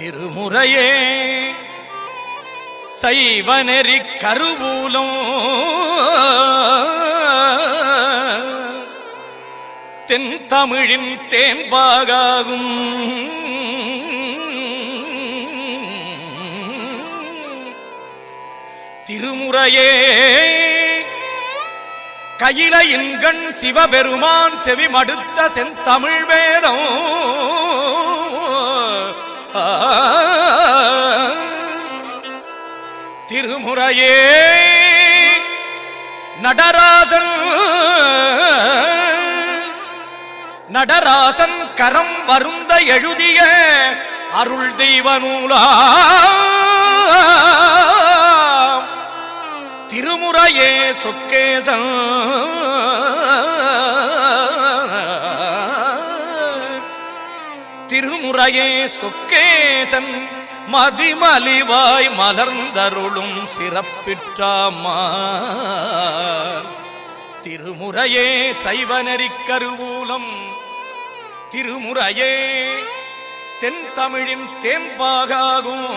திருமுறையே. சைவநெறி கருவூலம். தென் தமிழின் தேம்பாகும் திருமுறையே. கையில கையிலையின்கண் சிவபெருமான் செவி மடுத்த செந்தமிழ் வேதம். திருமுறையே நடராஜன் நடராசன் கரம் வருந்த எழுதிய அருள் தெய்வ நூலா திருமுறையே சொக்கேசன் திருமுறையே சொக்கேசன் மதிமலிவாய் மலர்ந்தருளும் சிறப்பிற்றாமா திருமுறையே சைவநெறிக் கருவூலம். திருமுறையே தென் தமிழின் தேம்பாகாகும்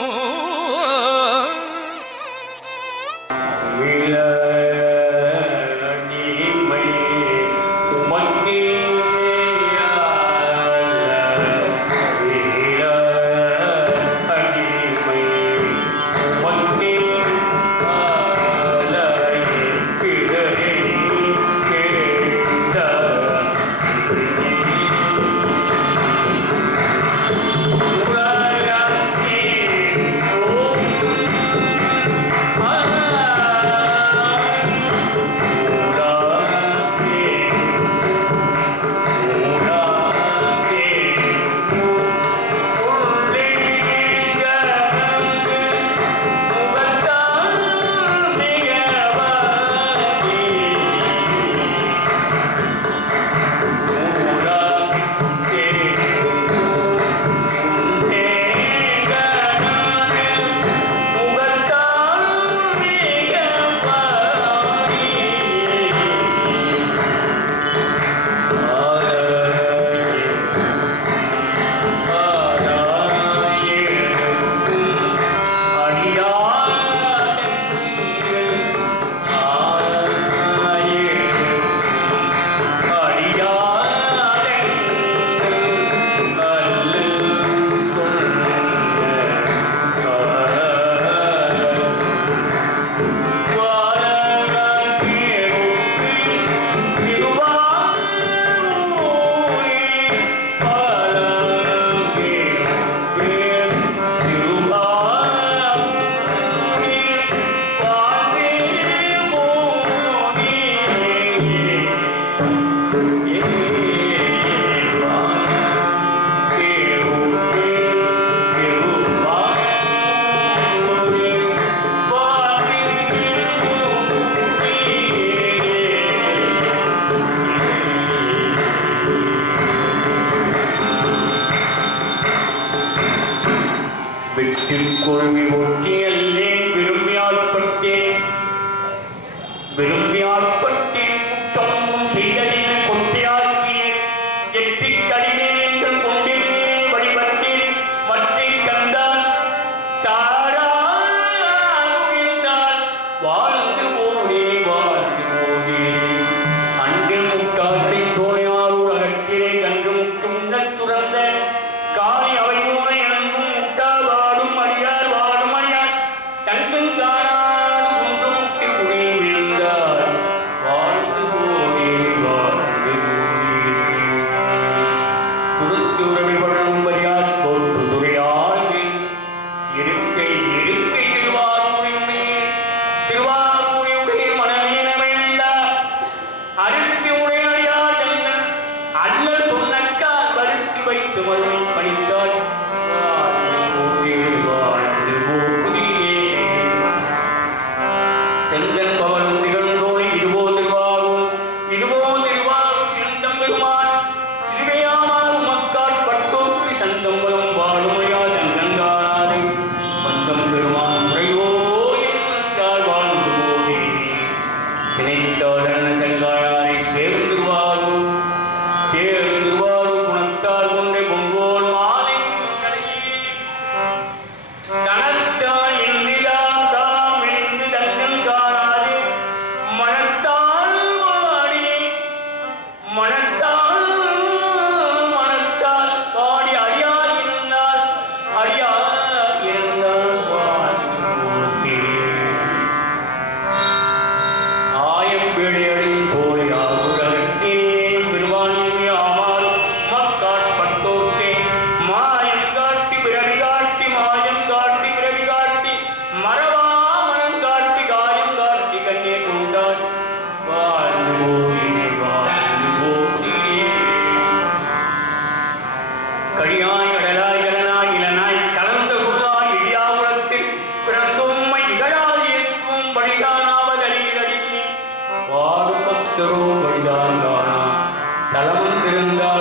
திருப்பத்தரும் வழிதான் தானா தலமும் திருந்தால்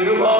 기름아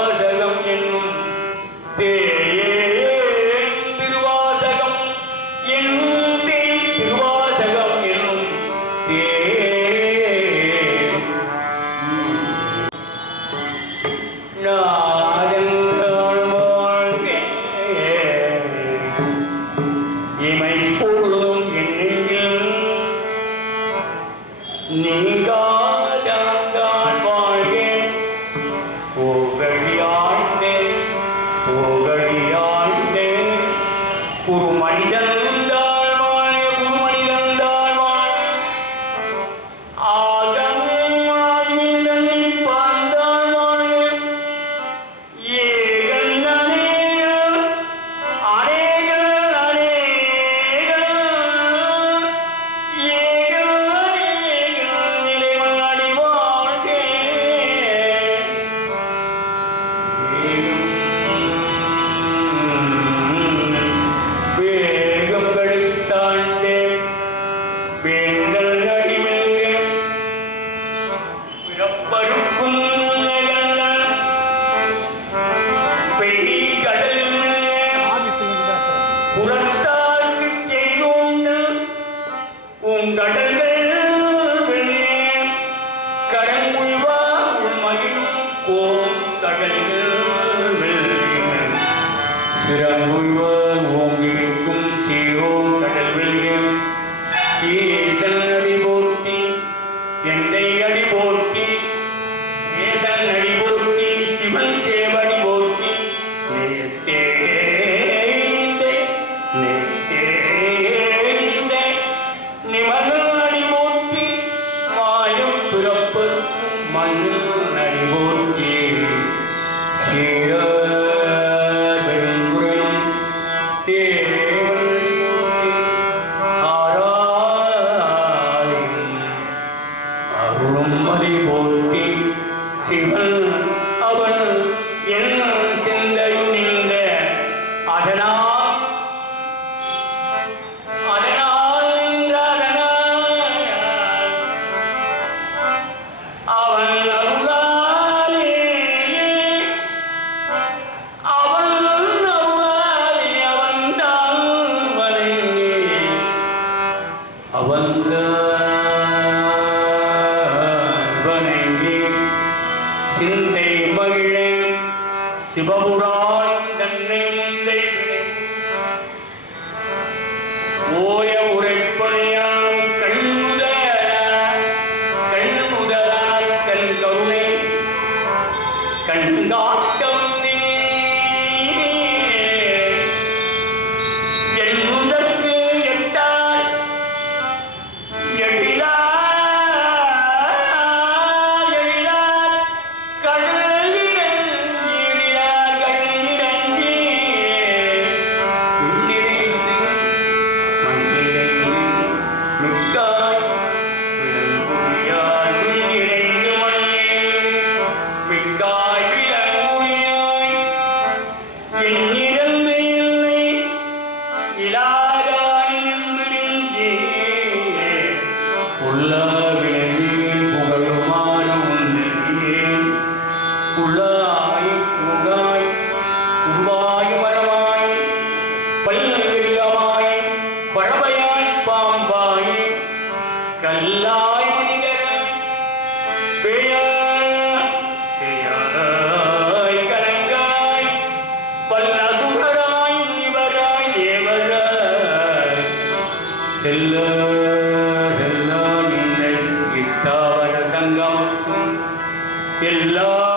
எல்லா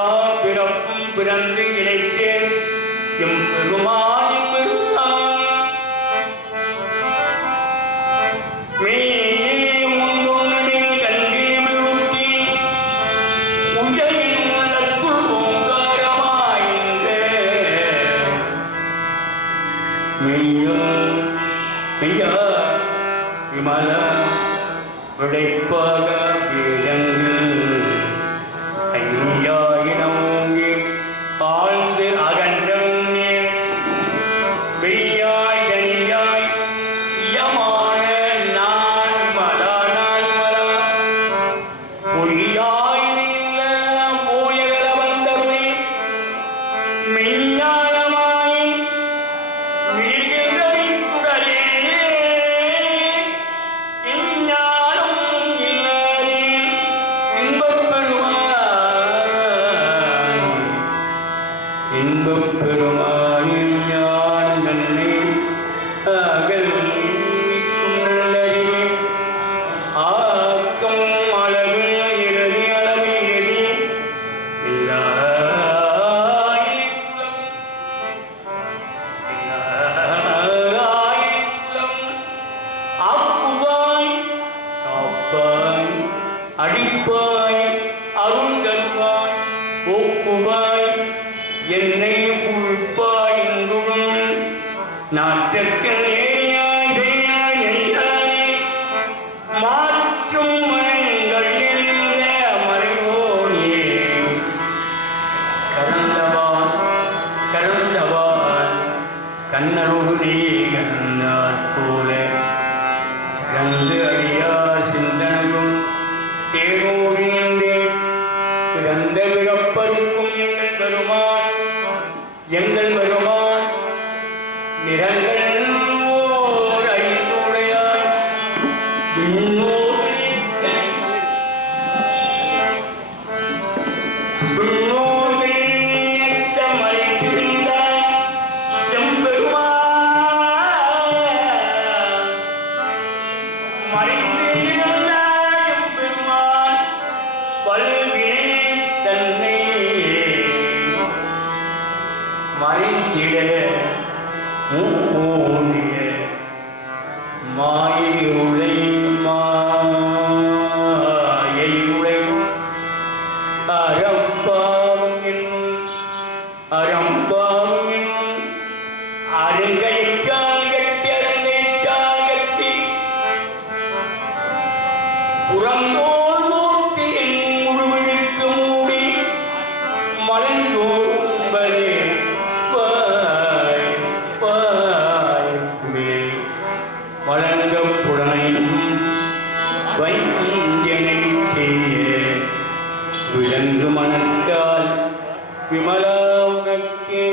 உனக்கே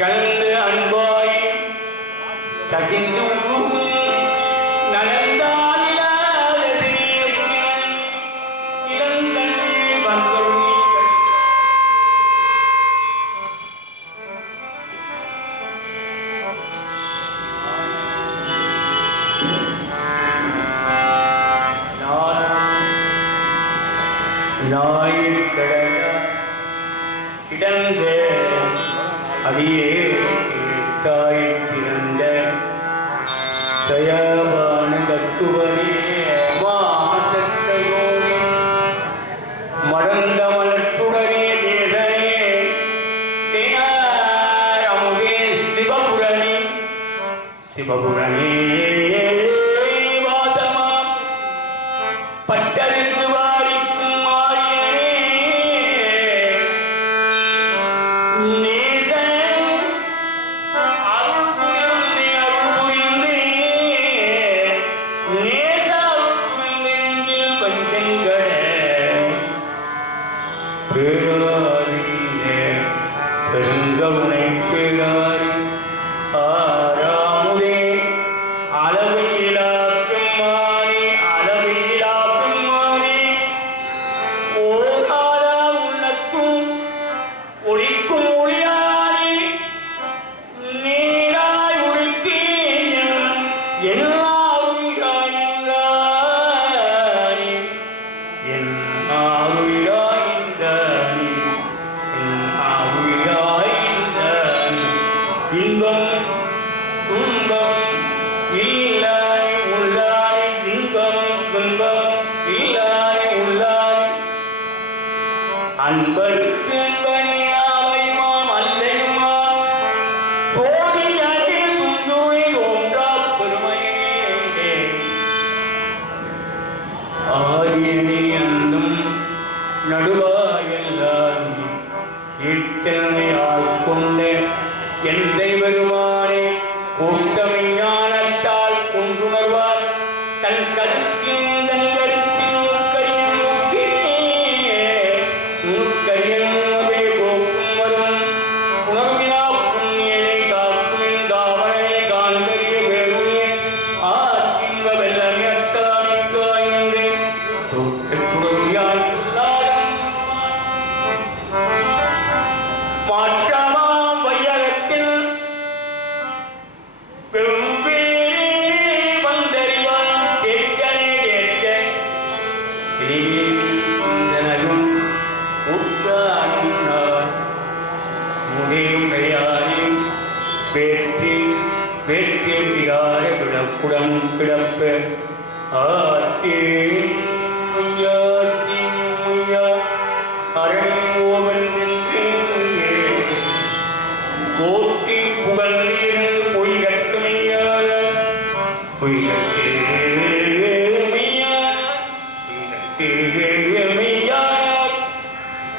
கல் Si popurani,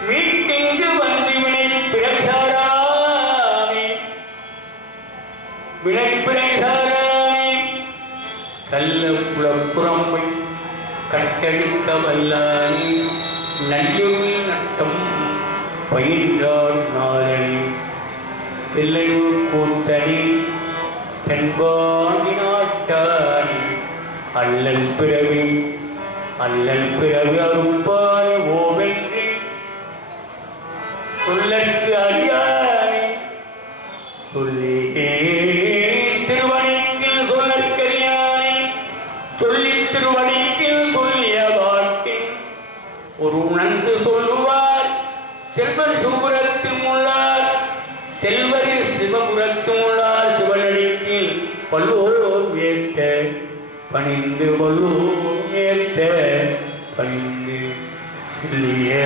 மீட்டிங்கு வந்து வினை பிறவிசாராமி வினை பிறவிசாராமி கல்ல புலப்புறமை கட்டெடுக்க வல்லானி நல்லுள் நட்டம் பயின்றான் நாரணி தில்லையூர் கூட்டணி தென்பான் அல்லல் பிறவி அல்லல் பிறவி அறுப்பான ஓவென்று சொல்லற்கு அறியானே சொல்லி திருவணிக்கில் சொல்லற்கரியானே சொல்லி திருவணிக்கில் சொல்லிய வாட்டில் ஒரு உணர்ந்து சொல்லுவார் செல்வன் பணிந்து கொள்ளும் ஏத்த பணிந்து சொல்லியே